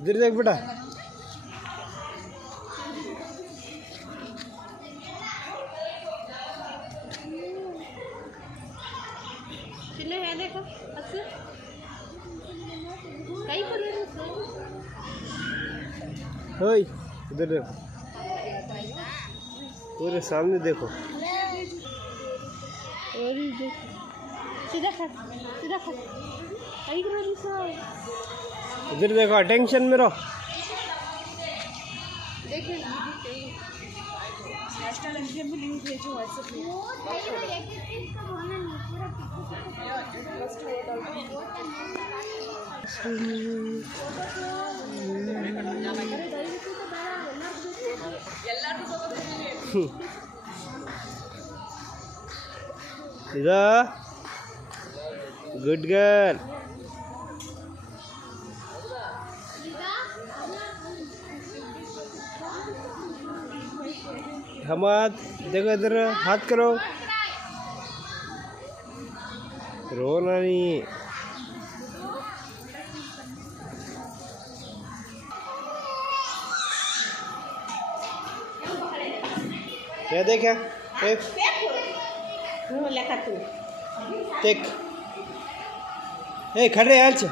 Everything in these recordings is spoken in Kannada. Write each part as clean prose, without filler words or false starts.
इधर देख बेटा। चिल्ले है देखो अस्सु कई पर ओए इधर देखो, पूरे सामने देखो। और देखो सीधा खा कई कर रही सो। इधर देखो, अटेंशन में रहो। देखिए नेशनल एंथम भी लिंक भेजो व्हाट्सएप में। इधर गुड गर्ल। हमाद देखो, इधर हाथ करो, रोना नहीं। क्या देखा? देख, खड़े हाल से।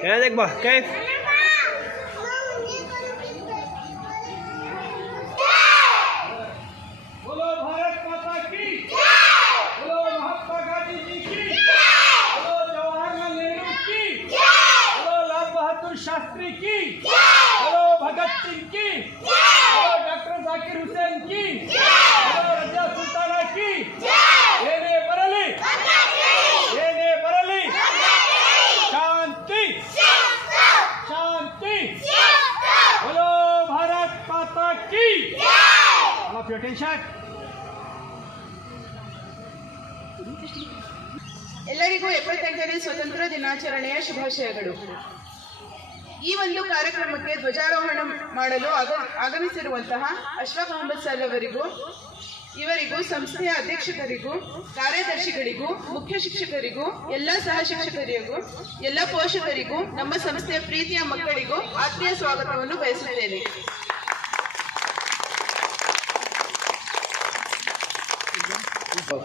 क्या देख बा कैफ? बोलो भारत माता की, बोलो महात्मा गांधी जी की, बोलो जवाहरलाल नेहरू की, बोलो लाल बहादुर शास्त्री की, बोलो भगत सिंह की, बोलो डॉक्टर जाकिर हुसैन की, बोलो रजिया सुल्ताना की। येने बरली, येने बरली। शांति शांति। बोलो भारत माता की। All of your attention. ಎಲ್ಲರಿಗೂ 78ನೇ ಸ್ವತಂತ್ರ ದಿನಾಚರಣೆಯ ಶುಭಾಶಯಗಳು. ಈ ಒಂದು ಕಾರ್ಯಕ್ರಮಕ್ಕೆ ಧ್ವಜಾರೋಹಣ ಮಾಡಲು ಆಗಮಿಸಿರುವಂತಹ ಅಶ್ಫಾಕ್ ಅಹಮದ್ ಸರ್ ಅವರಿಗೂ, ಇವರಿಗೂ, ಸಂಸ್ಥೆಯ ಅಧ್ಯಕ್ಷರಿಗೂ, ಕಾರ್ಯದರ್ಶಿಗಳಿಗೂ, ಮುಖ್ಯ ಶಿಕ್ಷಕರಿಗೂ, ಎಲ್ಲ ಸಹ ಶಿಕ್ಷಕರಿಗೂ, ಎಲ್ಲ ಪೋಷಕರಿಗೂ, ನಮ್ಮ ಸಂಸ್ಥೆಯ ಪ್ರೀತಿಯ ಮಕ್ಕಳಿಗೂ ಆತ್ಮೀಯ ಸ್ವಾಗತವನ್ನು ಬಯಸುತ್ತೇನೆ.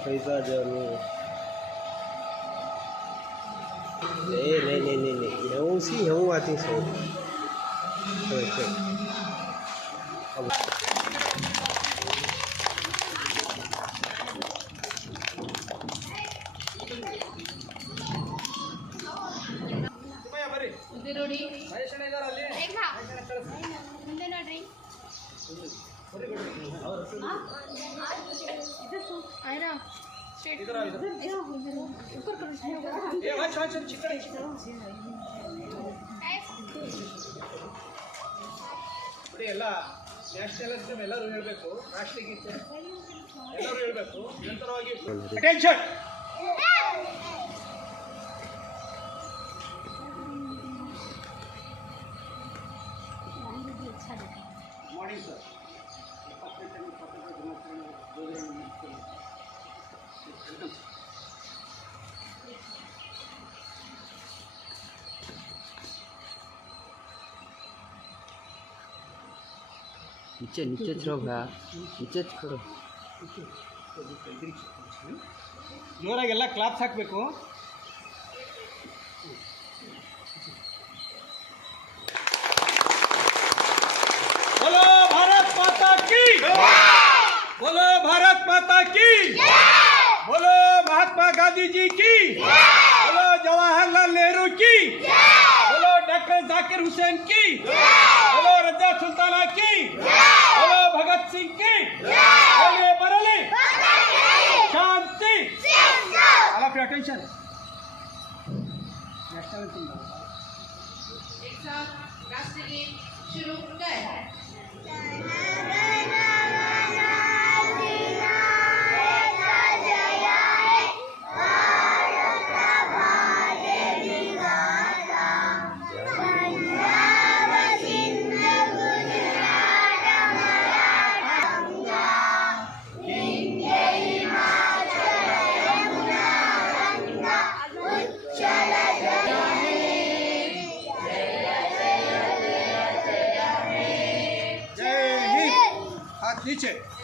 फैजा जानो नहीं हूँ सी हूँ आती सो अब ನೋಡಿ ಮುಂದೆ ನೋಡ್ರಿ आयरा ಎಲ್ಲ ನ್ಯಾಷನಲ್ ಅಂತಮ್ ಎಲ್ಲರೂ ಹೇಳಬೇಕು, ರಾಷ್ಟ್ರಗೀತೆ ಎಲ್ಲರೂ ಹೇಳಬೇಕು. ನಿರಂತರವಾಗಿ ಅಟೆನ್ಷನ್. Morning sir. नीचे खड़ो भैया, नीचे खड़ो। ಜೋರಾಗಿ ಎಲ್ಲ ಕ್ಲಾಪ್ಸ್ ಹಾಕಬೇಕು. बोलो भारत माता की, बोलो भारत माता की, बोलो महात्मा गांधी जी की, बोलो जवाहरलाल नेहरू की, बोलो डॉक्टर जाकिर हुसैन की, बोलो रजिया सुल्ताना की, बोलो भगत सिंह की। बोलिए बरली शांति। All of your attention. National anthem एक साथ राष्ट्रगीत शुरू कर। जय નીચે